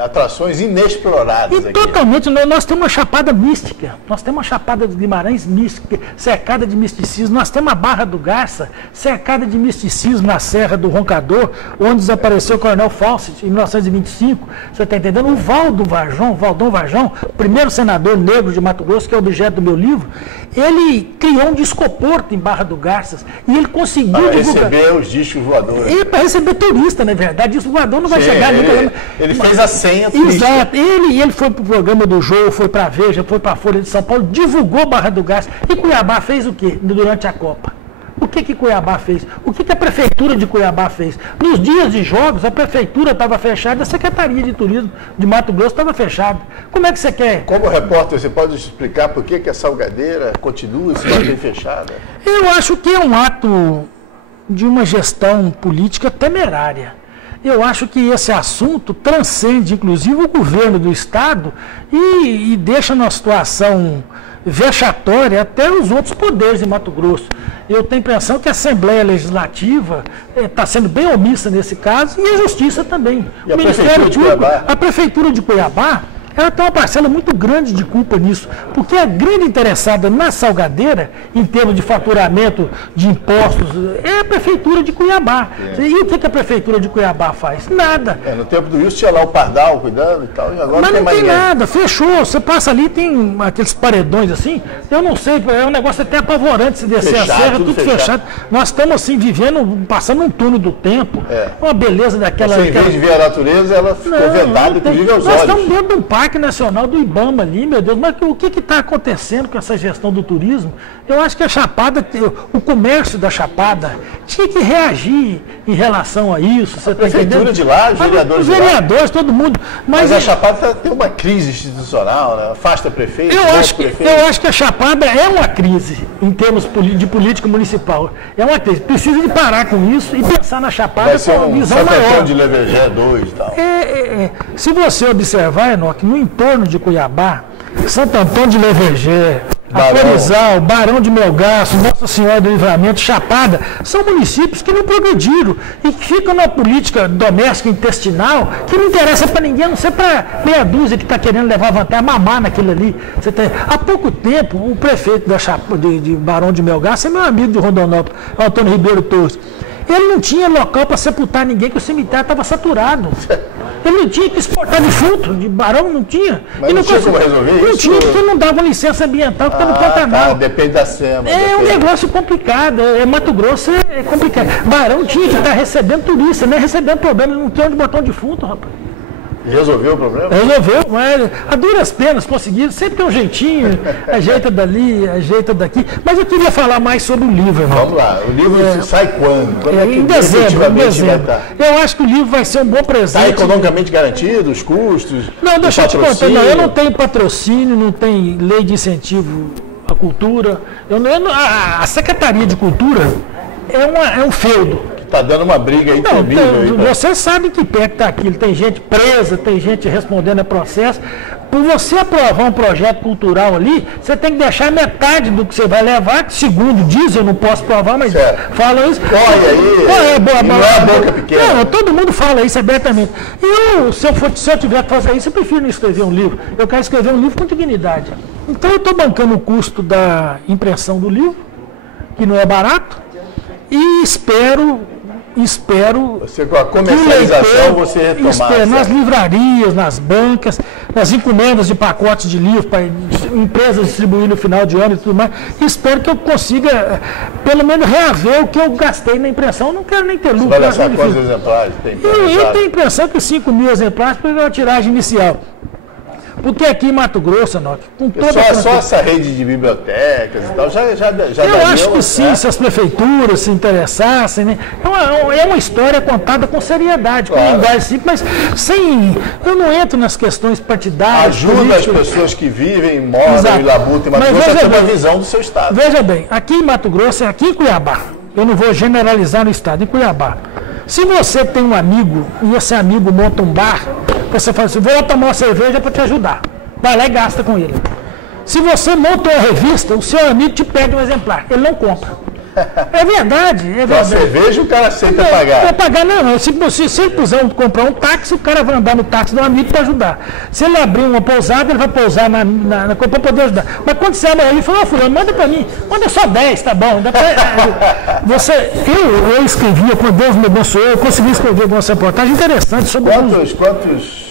atrações inexploradas aqui. Totalmente, nós temos uma chapada mística, nós temos uma Chapada dos Guimarães mística, cercada de misticismo, nós temos a Barra do Garça, cercada de misticismo na Serra do Roncador, onde desapareceu o Coronel Fawcett em 1925, você está entendendo? O Valdão Varjão, primeiro senador negro de Mato Grosso, que é objeto do meu livro, ele criou um discoporto em Barra do Garças e ele conseguiu para receber os discos voadores. E para receber turista, na verdade, disco voador não vai chegar nunca. Ele fez a senha turística. Exato. Ele foi para o programa do Jô, foi para a Veja, foi para a Folha de São Paulo, divulgou Barra do Garças. E Cuiabá fez o quê durante a Copa? O que Cuiabá fez? O que a Prefeitura de Cuiabá fez? Nos dias de jogos, a Prefeitura estava fechada, a Secretaria de Turismo de Mato Grosso estava fechada. Como é que você quer? Como repórter, você pode explicar por que a Salgadeira continua se mantém fechada? Eu acho que é um ato de uma gestão política temerária. Eu acho que esse assunto transcende, inclusive, o governo do Estado e deixa numa situação vexatória até os outros poderes de Mato Grosso. Eu tenho a impressão que a Assembleia Legislativa está sendo bem omissa nesse caso e a Justiça também. E a Prefeitura de Cuiabá? A Prefeitura de Cuiabá, ela tem uma parcela muito grande de culpa nisso, porque a grande interessada na salgadeira, em termos de faturamento de impostos, é a Prefeitura de Cuiabá. E o que a Prefeitura de Cuiabá faz? Nada. No tempo do Wilson tinha lá o Pardal cuidando e tal, e agora mas não tem ninguém. nada, fechou. Você passa ali, tem aqueles paredões assim, eu não sei, é um negócio até apavorante se descer Fechado, a serra, tudo tudo fechado. Nós estamos assim, vivendo, passando um túnel do tempo, uma beleza daquela... Você, em vez de ver a natureza, ela ficou vedada, inclusive aos Nós olhos. estamos dentro de um Parque Nacional do Ibama ali, meu Deus, mas o que está acontecendo com essa gestão do turismo? Eu acho que a Chapada, o comércio da Chapada, tinha que reagir em relação a isso. Você a Prefeitura de lá, os vereadores de lá. Os vereadores, todo mundo. Mas a Chapada tem uma crise institucional, né? Afasta prefeito, eu acho que a Chapada é uma crise em termos de política municipal. É uma crise. Precisa de parar com isso e pensar na Chapada com uma visão maior. De Levergé 2 e tal. Se você observar, Enoque, no entorno de Cuiabá, Santo Antônio de Levergé, Aforizal, Barão de Melgaço, Nossa Senhora do Livramento, Chapada, são municípios que não progrediram e que ficam na política doméstica intestinal que não interessa para ninguém, a não ser para meia dúzia que está querendo levar vantagem, mamar naquilo ali. Há pouco tempo, o prefeito de Barão de Melgaço é meu amigo de Rondonópolis, Antônio Ribeiro Torres. Ele não tinha local para sepultar ninguém, que o cemitério estava saturado. Ele não tinha que exportar defunto, de Barão não tinha. Mas não tinha como resolver isso? Não tinha, porque não dava licença ambiental, porque no Pantanal. Depende da SEMA. Um negócio complicado, Mato Grosso é complicado. Barão tinha que estar recebendo turista, nem recebendo problema, não tinha onde botar um defunto, rapaz. Resolveu o problema? Resolveu, mas a duras penas conseguiram, sempre tem um jeitinho, ajeita dali, ajeita daqui. Mas eu queria falar mais sobre o livro, irmão. Vamos lá, o livro sai quando? Quando é que em dezembro. Vai estar? Eu acho que o livro vai ser um bom presente. Está economicamente garantido, os custos? Não, deixa eu te contar, eu não tenho patrocínio, não tem lei de incentivo à cultura. A Secretaria de Cultura é um feudo. Está dando uma briga aí terrível. Você sabe que perto está aquilo, tem gente presa, tem gente respondendo a processo. Por você aprovar um projeto cultural ali, você tem que deixar metade do que você vai levar, que segundo diz, eu não posso provar, mas falam isso. Corre aí, não é a boca pequena. Não, todo mundo fala isso abertamente. Se eu tiver que fazer isso, eu prefiro não escrever um livro. Eu quero escrever um livro com dignidade. Então eu estou bancando o custo da impressão do livro, que não é barato, e espero você, com a comercialização, você retomar. Nas livrarias, nas bancas, nas encomendas de pacotes de livros para empresas distribuir no final de ano e tudo mais. Espero que eu consiga, pelo menos, reaver o que eu gastei na impressão. Eu não quero nem ter lucro. Vai lançar quantos exemplares? Eu tenho a impressão que 5.000 exemplares para a tiragem inicial. Porque aqui em Mato Grosso, com toda só essa rede de bibliotecas e tal, já eu acho que sim, se as prefeituras se interessassem, né? É uma história contada com seriedade, com linguagem simples, mas eu não entro nas questões partidárias. Ajuda as pessoas que vivem, moram e labutam em Mato Grosso a ter uma visão do seu estado. Veja bem, aqui em Mato Grosso, aqui em Cuiabá, eu não vou generalizar no estado, em Cuiabá. Se você tem um amigo e esse amigo monta um bar, você fala assim, vou lá tomar uma cerveja para te ajudar. Vai lá e gasta com ele. Se você monta uma revista, o seu amigo te pede um exemplar. Ele não compra. É verdade. A cerveja o cara aceita pagar. Não pagar, não. Se ele puser comprar um táxi, o cara vai andar no táxi do amigo para ajudar. Se ele abrir uma pousada, ele vai pousar para poder ajudar. Mas quando você abre, ele fala, fulano, manda para mim. Manda só 10, tá bom. Eu escrevia, quando Deus me abençoou, eu consegui escrever algumas reportagens interessantes sobre quantos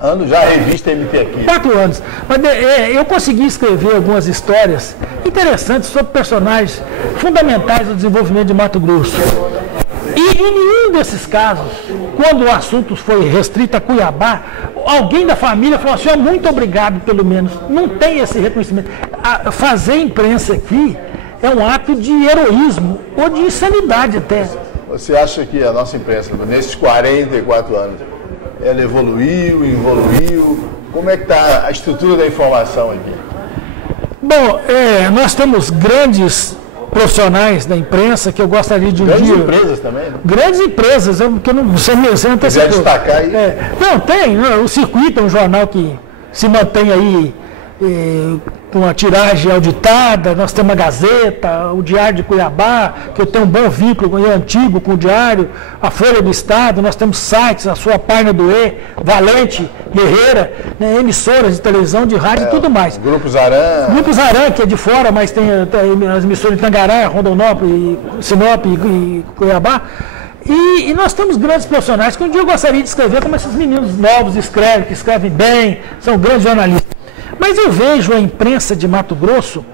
anos já a revista MT aqui? 4 anos. Mas eu consegui escrever algumas histórias interessantes sobre personagens fundamentais do desenvolvimento de Mato Grosso. E em nenhum desses casos, quando o assunto foi restrito a Cuiabá, alguém da família falou assim, muito obrigado, pelo menos. Não tem esse reconhecimento. Fazer imprensa aqui é um ato de heroísmo ou de insanidade até. Você acha que a nossa imprensa, nesses 44 anos, ela evoluiu? Como é que está a estrutura da informação aqui? Bom, nós temos grandes profissionais da imprensa que eu gostaria de grandes empresas também, né? Grandes empresas, porque você não quiser destacar aí. Não, tem. O Circuito é um jornal que se mantém aí com uma tiragem auditada, nós temos a Gazeta, o Diário de Cuiabá, que eu tenho um bom vínculo antigo com o Diário, a Folha do Estado, nós temos sites, a sua página do Valente, Guerreira, né, emissoras de televisão, de rádio e tudo mais. Grupo Zaran. Grupo Zaran, que é de fora, mas tem as emissoras de Tangará, Rondonópolis, Sinop e Cuiabá. E nós temos grandes profissionais que um dia eu gostaria de escrever como esses meninos novos escrevem, que escrevem bem, são grandes jornalistas. Mas eu vejo a imprensa de Mato Grosso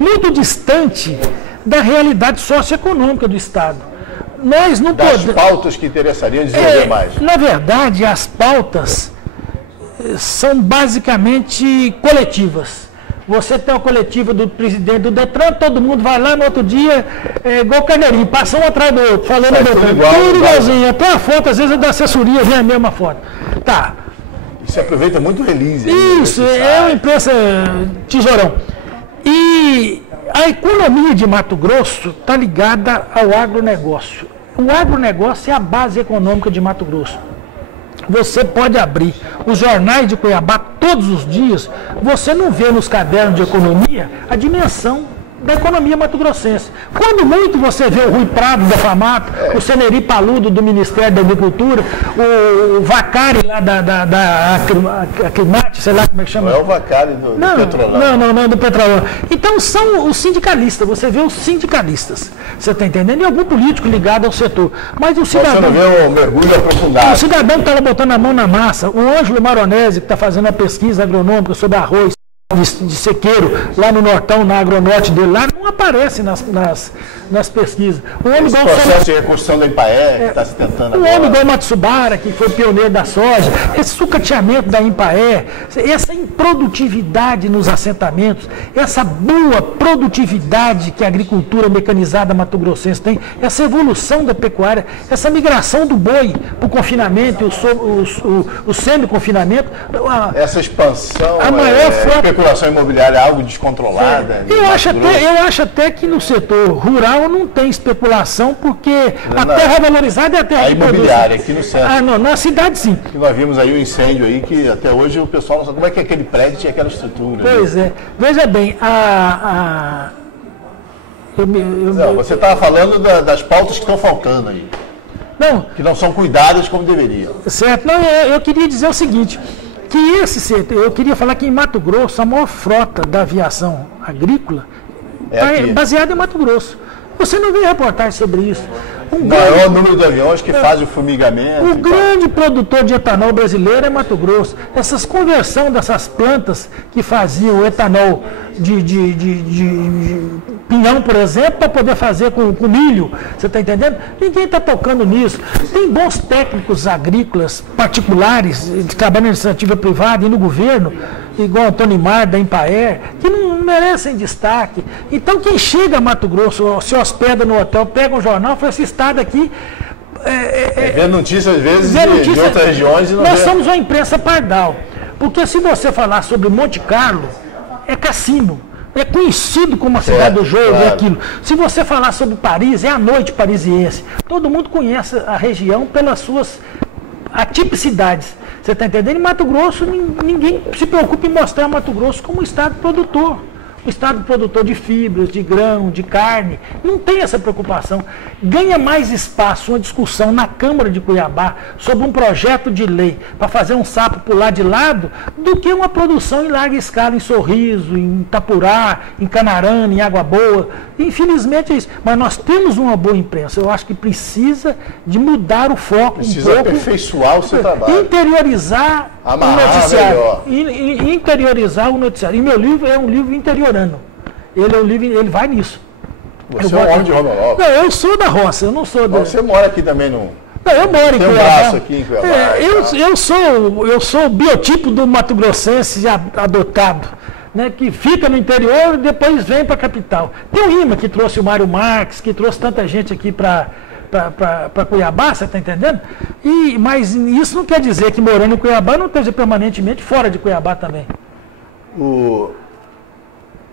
muito distante da realidade socioeconômica do Estado. Nós não podemos... Das pautas que interessariam desenvolver mais. Na verdade, as pautas são basicamente coletivas. Você tem uma coletiva do presidente do Detran, todo mundo vai lá no outro dia, igual carneirinho, passa um atrás do outro, falando do Detran. Tudo igualzinho, até a foto, às vezes, da assessoria vem a mesma foto. Tá. Isso aproveita muito release. Isso, é uma imprensa tesourão. E a economia de Mato Grosso está ligada ao agronegócio. O agronegócio é a base econômica de Mato Grosso. Você pode abrir os jornais de Cuiabá todos os dias, você não vê nos cadernos de economia a dimensão da economia mato-grossense. Quando muito você vê o Rui Prado da FAMAP, o Ceneri Paludo do Ministério da Agricultura, o Vacari lá da Aclimate, sei lá como é que chama. Não é o Vacari do Petrolão. Não, do Petrolão. Então são os sindicalistas, você vê os sindicalistas, você está entendendo? E algum político ligado ao setor. Mas o cidadão... Você não vê um mergulho aprofundado. O cidadão que está botando a mão na massa, o Ângelo Maronese, que está fazendo a pesquisa agronômica sobre arroz, de sequeiro, lá no Nortão, na Agronorte dele, lá não aparece nas pesquisas. O homem esse processo de reconstrução da Impaé, que está se tentando agora. O homem igual Matsubara, que foi pioneiro da soja, esse sucateamento da Impaé, essa improdutividade nos assentamentos, essa boa produtividade que a agricultura mecanizada mato-grossense tem, essa evolução da pecuária, essa migração do boi para o confinamento, o semi-confinamento. Essa expansão, a maior frota, especulação imobiliária é algo descontrolada. Eu acho até que no setor rural não tem especulação, porque a terra valorizada é a terra de imobiliária aqui no centro. Na cidade sim. E nós vimos aí o incêndio aí, que até hoje o pessoal não sabe como é que aquele prédio tinha aquela estrutura. Pois é. Veja bem, você estava falando das pautas que estão faltando aí. Não. Que não são cuidadas como deveriam. Certo. Não, eu queria dizer o seguinte, que eu queria falar que em Mato Grosso, a maior frota da aviação agrícola é baseada em Mato Grosso. Você não vê reportagem sobre isso. O maior número de aviões que fazem o fumigamento. O grande produtor de etanol brasileiro é Mato Grosso. Essas conversão dessas plantas que faziam o etanol de pinhão, por exemplo, para poder fazer com milho, você está entendendo? Ninguém está tocando nisso. Tem bons técnicos agrícolas particulares, de trabalho na iniciativa privada e no governo, igual Antônio Mar, da Impaé, que não merecem destaque. Então, quem chega a Mato Grosso, se hospeda no hotel, pega um jornal, fala, esse estado aqui... Vê notícias, às vezes, de outras regiões e não Nós somos uma imprensa pardal. Porque se você falar sobre Monte Carlo, é cassino. É conhecido como a cidade do jogo, claro. É aquilo. Se você falar sobre Paris, é a noite parisiense. Todo mundo conhece a região pelas suas atipicidades. Você está entendendo? Em Mato Grosso, ninguém se preocupa em mostrar Mato Grosso como um estado produtor. Um estado produtor de fibras, de grão, de carne. Não tem essa preocupação. Ganha mais espaço uma discussão na Câmara de Cuiabá sobre um projeto de lei para fazer um sapo pular de lado do que uma produção em larga escala em Sorriso, em Itapurá, em Canarana, em Água Boa. Infelizmente é isso. Mas nós temos uma boa imprensa. Eu acho que precisa de mudar o foco um pouco. Aperfeiçoar o seu trabalho. Interiorizar o noticiário. Interiorizar o noticiário. E meu livro é um livro interiorano. Ele é um livro, ele vai nisso. Você é um homem de Rondonópolis. Não, eu sou da roça, eu não sou da... Você mora aqui também no... Não, eu moro em Cuiabá. Tem um braço aqui em Cuiabá. Eu sou o biotipo do mato-grossense adotado, né, que fica no interior e depois vem para a capital. Tem o Rima, que trouxe o Mário Marques, que trouxe tanta gente aqui para Cuiabá, você está entendendo? Mas isso não quer dizer que morando em Cuiabá não esteja permanentemente fora de Cuiabá também. O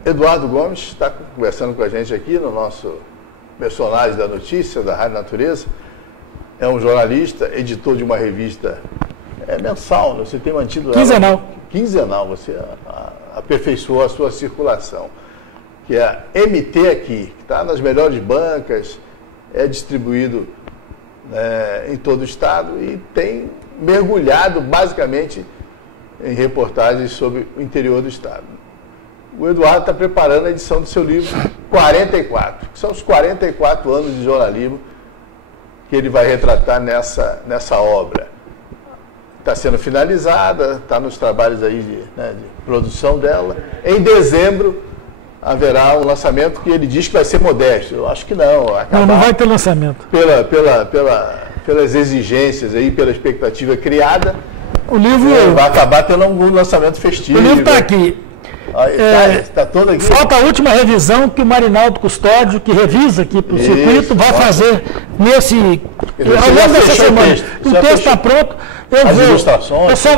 Eduardo Gomes está conversando com a gente aqui no nosso personagem da notícia, da Rádio Natureza. É um jornalista, editor de uma revista mensal, você tem mantido... Quinzenal. Quinzenal, você aperfeiçoou a sua circulação, que é a MT Aqui, que está nas melhores bancas, é distribuído em todo o estado e tem mergulhado basicamente em reportagens sobre o interior do estado. O Eduardo está preparando a edição do seu livro 44, que são os 44 anos de jornalismo que ele vai retratar nessa obra. Está sendo finalizada, está nos trabalhos aí de produção dela. Em dezembro haverá um lançamento que ele diz que vai ser modesto. Eu acho que não. Não vai ter lançamento. Pelas exigências aí, pela expectativa criada, o livro vai acabar tendo um lançamento festivo. O livro está aqui. Está todo aqui. Falta a última revisão que o Marinaldo Custódio, que revisa aqui para o circuito, vai fazer ao longo dessa semana. O texto está pronto.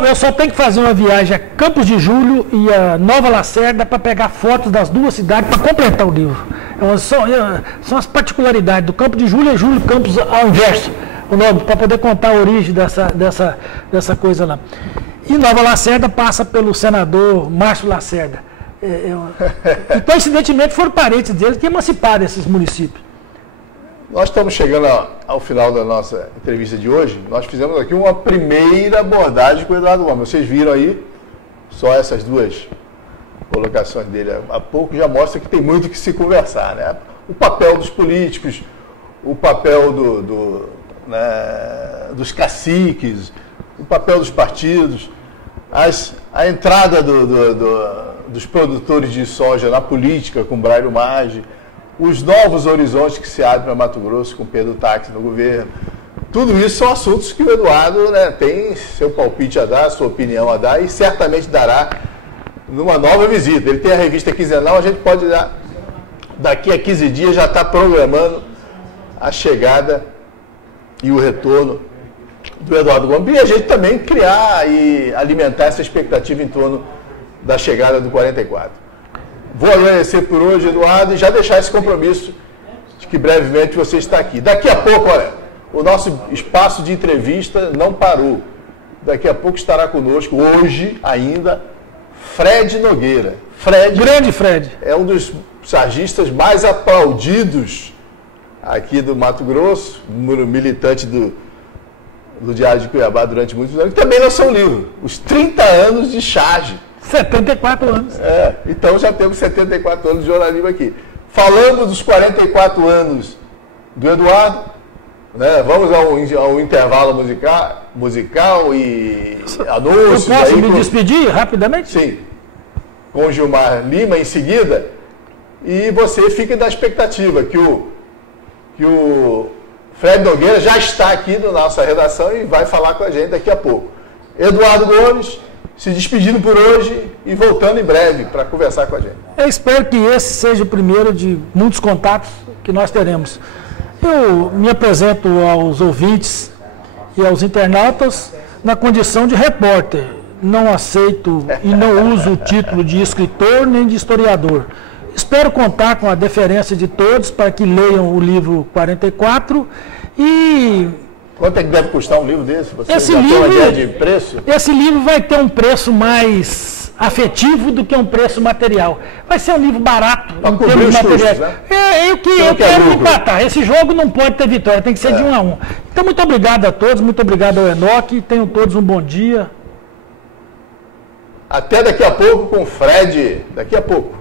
Eu só tenho que fazer uma viagem a Campos de Julho e a Nova Lacerda para pegar fotos das duas cidades para completar o livro. São as particularidades do Campo de Julho e Júlio Campos ao inverso, o nome, para poder contar a origem dessa coisa lá. E Nova Lacerda passa pelo senador Márcio Lacerda. E coincidentemente foram parentes dele que emanciparam esses municípios. Nós estamos chegando ao final da nossa entrevista de hoje. Nós fizemos aqui uma primeira abordagem com o Eduardo Gomes. Vocês viram aí, só essas duas colocações dele há pouco já mostra que tem muito que se conversar, né? O papel dos políticos, o papel dos caciques, o papel dos partidos, a entrada dos produtores de soja na política com Braulio Maggi, os novos horizontes que se abrem para Mato Grosso com Pedro Táxi no governo. Tudo isso são assuntos que o Eduardo tem seu palpite a dar, sua opinião a dar e certamente dará numa nova visita. Ele tem a revista quinzenal, a gente pode dar, daqui a 15 dias já está programando a chegada e o retorno do Eduardo Gomes, e a gente também criar e alimentar essa expectativa em torno da chegada do 44. Vou agradecer por hoje, Eduardo, e já deixar esse compromisso de que brevemente você está aqui. Daqui a pouco, olha, o nosso espaço de entrevista não parou. Daqui a pouco estará conosco, hoje ainda, Fred Nogueira. Grande Fred. É um dos sargistas mais aplaudidos aqui do Mato Grosso, militante do Diário de Cuiabá durante muitos anos, que também lançou um livro, Os 30 Anos de Charge. 74 anos. Então já temos 74 anos de jornalismo aqui. Falando dos 44 anos do Eduardo, vamos ao intervalo musical e anúncios. Eu posso me despedir rapidamente? Sim. Com o Gilmar Lima em seguida. E você fica na expectativa que o Fred Nogueira já está aqui na nossa redação e vai falar com a gente daqui a pouco. Eduardo Gomes se despedindo por hoje e voltando em breve para conversar com a gente. Eu espero que esse seja o primeiro de muitos contatos que nós teremos. Eu me apresento aos ouvintes e aos internautas na condição de repórter. Não aceito e não uso o título de escritor nem de historiador. Espero contar com a deferência de todos para que leiam o livro 44 e... Quanto é que deve custar um livro desse? Você já tem uma ideia de preço? Esse livro vai ter um preço mais afetivo do que um preço material. Vai ser um livro barato em termos de materiais. Eu quero empatar. Esse jogo não pode ter vitória, tem que ser de 1 a 1. Então, muito obrigado a todos, muito obrigado ao Enoque. Tenham todos um bom dia. Até daqui a pouco com o Fred. Daqui a pouco.